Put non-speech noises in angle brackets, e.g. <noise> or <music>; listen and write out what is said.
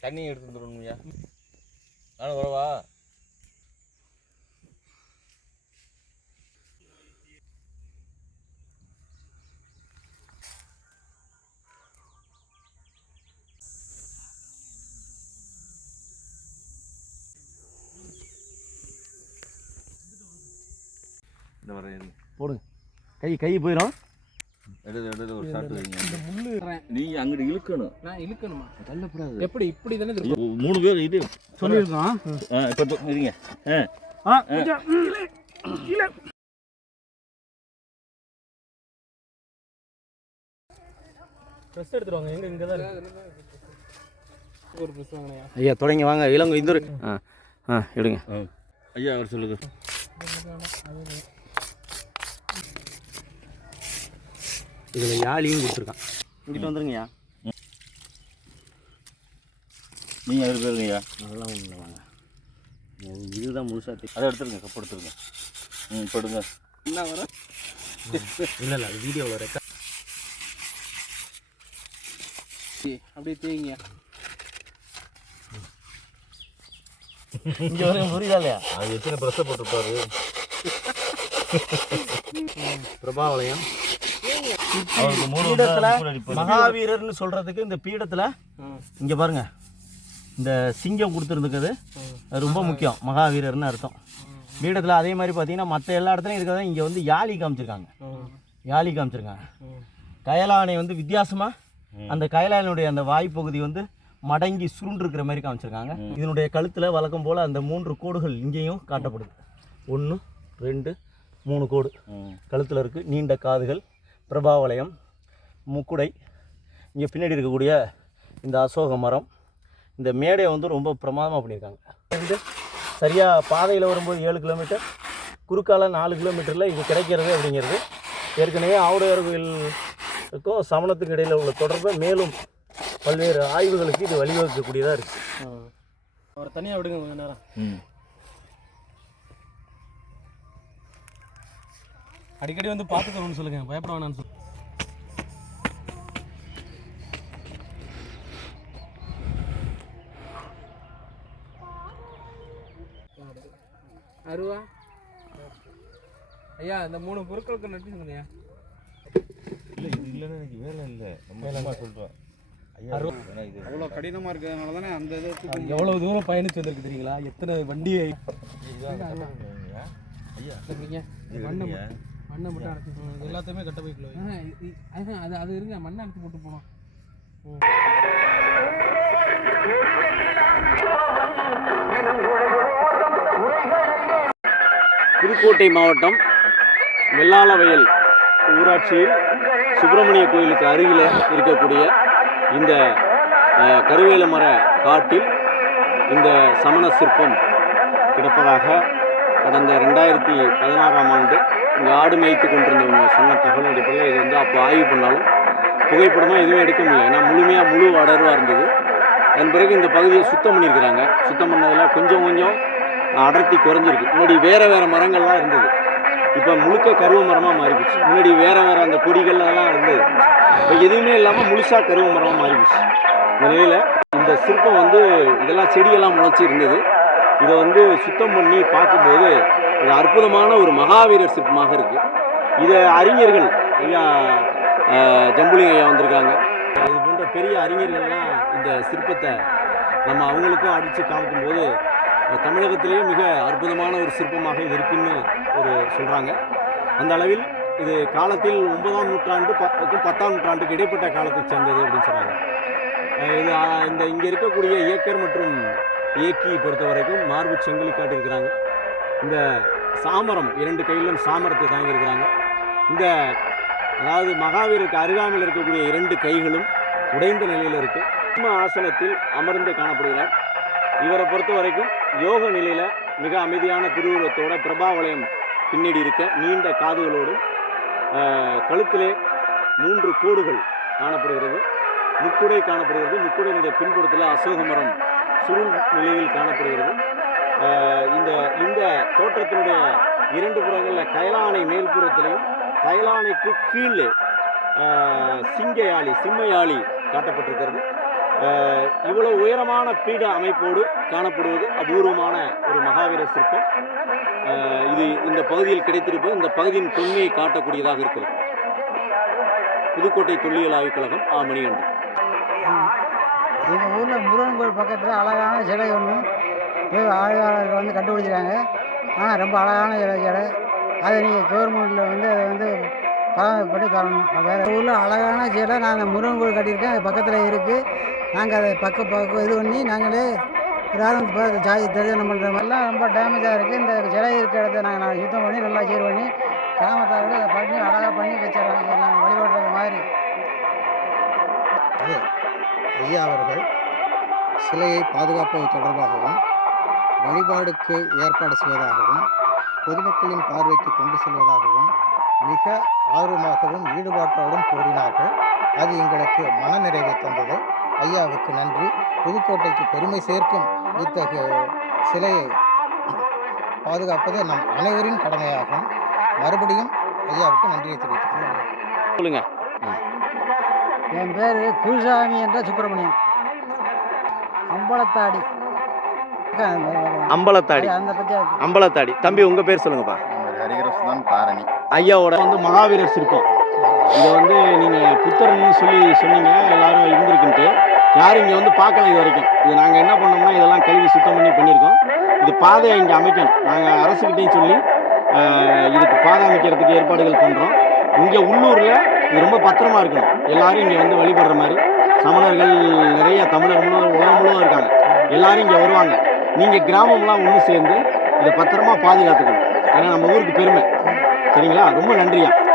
தண்ணி எடுத்து வந்துடணும்யா நானும் வரவா? இந்த வரேன் போடுங்க. கை கை போயிடும் இடது இடது ஒரு ஷாட் வைங்க. இந்த முள்ளு நீ அங்கிட்டு இழுக்கணும். நான் இழுக்கணுமா? தள்ளப்படாது. எப்படி? இப்படி தானே மூணு பேர் இது சொல்லியிருக்கோம் ஆ இப்போ இருங்க. ட்ரெஸ் எங்க இங்க தான் ஒரு ட்ரெஸ் ஐயா தொடங்கி வாங்க. இளங்கோ இந்த ஆ ஆ எடுங்க. ஐயா அவர் சொல்லுங்க. இதில் யாழியும் கொடுத்துருக்கான். இங்கிட்டு வந்துருங்கய்யா. நீங்கள் அவர் பேருங்க ஐயா அதெல்லாம் ஒன்றும் வாங்க இது- இதுதான் முழுசாக அதை எடுத்துருங்க கப் எடுத்துருங்க. ம் போடுங்க என்ன வர? இல்லை இல்லை அது வீடியோவில் ரெக்கார்ட் அப்படியே தேய்ங்க. இங்கே வரையும் புரியுதா இல்லையா? அது எத்தனை ப்ரெஸ்ஸை போட்டிருப்பாரு? <laughs> மூணு பீடத்தில் மகாவீரர்னு சொல்கிறதுக்கு இந்த பீடத்தில் இங்கே பாருங்க. இந்த சிங்கம் கொடுத்துருந்துக்குது அது. ரொம்ப முக்கியம். மகாவீரர்னு அர்த்தம். பீடத்தில் அதே மாதிரி பார்த்தீங்கன்னா மற்ற எல்லா இடத்துலையும் இருக்கிறத இங்கே வந்து யாழி காமிச்சிருக்காங்க. யாழி காமிச்சிருக்காங்க. கயலானை வந்து வித்தியாசமாக அந்த கயலானுடைய அந்த வாய்ப்பகுதி வந்து மடங்கி சுருண்டிருக்கிற மாதிரி காமிச்சிருக்காங்க. இதனுடைய கழுத்தில் வழக்கம் போல் அந்த மூன்று கோடுகள் இங்கேயும் காட்டப்படுது. ஒன்று ரெண்டு மூணு கோடு. கழுத்தில் இருக்குது நீண்ட காதுகள். பிரபாவலயம் முக்குடை இங்கே பின்னாடி இருக்கக்கூடிய இந்த அசோக மரம் இந்த மேடையை வந்து ரொம்ப பிரமாதமாக பண்ணியிருக்காங்க. வந்து சரியாக பாதையில் வரும்போது ஏழு கிலோமீட்டர் குறுக்கால நாலு கிலோமீட்டரில் இது கிடைக்கிறது அப்படிங்கிறது. ஏற்கனவே ஆவுடையார் கோயிலுக்கும் சமணத்துக்கு இடையில் உள்ள தொடர்பை மேலும் பல்வேறு ஆய்வுகளுக்கு இது வழிவகுக்கக்கூடியதாக இருக்குது அவரை தனியா விடுங்க கொஞ்ச நேரம். அடிக்கடி வந்து பார்த்துக்கணும்னு சொல்லுங்க. பயப்பட வேணாம்னு சொல்லுங்க அருவா. ஐயா இந்த மூணு பொருட்களுக்கு நன்றி சொல்லுங்கய்யா. இல்லை இது இல்லைன்னா எனக்கு வேலை இல்லை. நம்ம ஐயா ஏன்னா இது அவ்வளோ கடினமாக இருக்கிறதுனால தானே அந்த இதை தூக்க எவ்வளவு தூரம் பயணிச்சு வந்திருக்கு தெரியுங்களா? எத்தனை வண்டி. ஐயா இது மண்ணை மட்டும் அடைச்சி போகணும் எல்லாத்தையுமே கட்ட போய்க்கலாம் அது அது இருங்க மண்ணை அடைச்சி போட்டு போனோம். புதுக்கோட்டை மாவட்டம் வெள்ளாளவயல் ஊராட்சியில் சுப்பிரமணிய கோயிலுக்கு அருகில் இருக்கக்கூடிய இந்த கருவேல மர காட்டில் இந்த சமண சிற்பம் கிடப்பதாக கடந்த ரெண்டாயிரத்தி பதினாறாம் ஆண்டு இங்கே ஆடு மேய்த்து கொண்டிருந்தவங்க சொன்ன தகவல் அடிப்படையில் இது வந்து அப்போ ஆய்வு பண்ணாலும் புகைப்படமாக எதுவும் எடுக்க முடியல. ஏன்னா முழுமையாக முழு அடர்வாக இருந்தது. அதன் பிறகு இந்த பகுதியை சுத்தம் பண்ணியிருக்கிறாங்க. சுத்தம் பண்ணதில் கொஞ்சம் கொஞ்சம் அடர்த்தி குறைஞ்சிருக்கு. முன்னாடி வேறு வேறு மரங்கள்லாம் இருந்தது. இப்போ முழுக்க கருவ மரமாக மாறிப்போச்சு. முன்னாடி வேறு வேறு அந்த கொடிகள்லாம் இருந்தது. இப்போ எதுவுமே இல்லாமல் முழுசாக கருவ மரமாக மாறிப்போச்சு. இந்த நிலையில் இந்த சிற்பம் வந்து இதெல்லாம் செடியெல்லாம் முளைச்சி இருந்தது. இதை வந்து சுத்தம் பண்ணி பார்க்கும்போது இது அற்புதமான ஒரு மகாவீரர் சிற்பமாக இருக்குது இதை அறிஞர்கள் ஐயா ஜம்புலிங்க ஐயா வந்திருக்காங்க. இது போன்ற பெரிய அறிஞர்கள்லாம் இந்த சிற்பத்தை நம்ம அவங்களுக்கும் அடித்து காமிக்கும்போது தமிழகத்திலேயே மிக அற்புதமான ஒரு சிற்பமாக இது இருக்குன்னு ஒரு சொல்கிறாங்க அந்த அளவில் இது காலத்தில் ஒன்பதாம் நூற்றாண்டு பத்துக்கும் பத்தாம் நூற்றாண்டுக்கு இடைப்பட்ட காலத்தை சேர்ந்தது அப்படின்னு சொல்கிறாங்க இது இந்த இங்கே இருக்கக்கூடிய இயக்கர் மற்றும் இயக்கி பொறுத்த வரைக்கும் மார்பு செங்கலி காட்டியிருக்கிறாங்க இந்த சாமரம் இரண்டு கையிலும் சாமரத்தை தாங்கியிருக்கிறாங்க. இந்த அதாவது மகாவீருக்கு அருகாமையில் இருக்கக்கூடிய இரண்டு கைகளும் உடைந்த நிலையில் இருக்கு. சிம்ம ஆசனத்தில் அமர்ந்து காணப்படுகிறார். இவரை பொறுத்த வரைக்கும் யோக நிலையில் மிக அமைதியான திருவுருவத்தோட பிரபாவலயம் பின்னாடி இருக்க நீண்ட காதுகளோடும் கழுத்திலே மூன்று கோடுகள் காணப்படுகிறது. முக்குடை காணப்படுகிறது. முக்குடையினுடைய பின்புறத்தில் அசோக மரம் சுருள் நிலையில் காணப்படுகிறது. இந்த இந்த தோற்றத்தினுடைய இரண்டு புறங்களில் கைலானை மேல்புறத்திலையும் கைலானைக்கு கீழே சிங்கையாளி சிம்மையாளி காட்டப்பட்டிருக்கிறது. இவ்வளோ இவ்வளவு உயரமான பீட அமைப்போடு காணப்படுவது அபூர்வமான ஒரு மகாவீரர் சிற்பம். இது இந்த பகுதியில் கிடைத்திருப்பது இந்த பகுதியின் தொன்மையை காட்டக்கூடியதாக இருக்கிறது. புதுக்கோட்டை தொல்லியல் ஆய்வுக் கழகம் ஆமணி மணிகண்டன் எங்கள் ஊரில் முருகன் கோயில் பக்கத்தில் அழகான சிலை ஒன்று ஆய்வாளர்கள் வந்து கண்டுபிடிச்சிருக்காங்க. ஆனால் ரொம்ப அழகான சிலை சிலை அதை நீங்கள் கவர்மெண்ட்டில் வந்து அதை வந்து பராமரிப்பு பண்ணி தரணும் வேறு ஊரில் அழகான சிலை நான் அந்த முருகன் கோயில் கட்டியிருக்கேன். அது பக்கத்தில் இருக்குது நாங்கள் அதை பக்க பக்கம் இது பண்ணி நாங்களே எல்லாரும் ஜாதி தரிசனம் பண்ணுற மாதிரிலாம் ரொம்ப டேமேஜாக இருக்குது இந்த சிலை இருக்கிற இடத்த நாங்கள் நாங்கள் சுத்தம் பண்ணி நல்லா சீர் பண்ணி கிராமத்தாரோட அதை பண்ணி அழகாக பண்ணி வச்சிடறாங்க நாங்கள் வழிபடுறது மாதிரி. ஐயா அவர்கள் சிலையை பாதுகாப்பது தொடர்பாகவும் வழிபாடுக்கு ஏற்பாடு செய்வதாகவும் பொதுமக்களின் பார்வைக்கு கொண்டு செல்வதாகவும் மிக ஆர்வமாகவும் ஈடுபாட்டோடும் கூறினார்கள். அது எங்களுக்கு மனநிறைவை தந்தது. ஐயாவுக்கு நன்றி. புதுக்கோட்டைக்கு பெருமை சேர்க்கும் இத்தகைய சிலையை பாதுகாப்பது நம் அனைவரின் கடமையாகும். மறுபடியும் ஐயாவுக்கு நன்றியை தெரிவித்துக் கொள்கிறேன் சொல்லுங்க. என் பேர் குருசாமி என்ற சுப்பிரமணியன். அம்பலத்தாடி. அம்பலத்தாடி. அம்பலத்தாடி. தம்பி உங்க பேர் சொல்லுங்கப்பா. தாரணி. ஐயாவோட வந்து மகாவீரர் சிற்பம். இதை வந்து நீங்கள் புத்தர்னு சொல்லி சொன்னீங்க. எல்லாரும் இருந்திருக்குன்ட்டு. யாரும் இங்கே வந்து பார்க்கல இது வரைக்கும். இது நாங்கள் என்ன பண்ணோம்னா இதெல்லாம் கழுவி சுத்தம் பண்ணி பண்ணியிருக்கோம். இது பாதையை இங்கே அமைக்கணும். நாங்கள் அரசுக்கிட்டையும் சொல்லி இதுக்கு பாதை அமைக்கிறதுக்கு ஏற்பாடுகள் பண்ணுறோம் இங்கே உள்ளூரில் இது ரொம்ப பத்திரமா இருக்கணும். எல்லாரும் இங்கே வந்து வழிபடுற மாதிரி. சமணர்கள் நிறைய தமிழர் முழுவதும் உலகம் முழுவதும் இருக்காங்க. எல்லாரும் இங்கே வருவாங்க. நீங்கள் கிராமம்லாம் ஒன்று சேர்ந்து இதை பத்திரமா பாதுகாத்துக்கணும். ஏன்னா நம்ம ஊருக்கு பெருமை. சரிங்களா? ரொம்ப நன்றியா?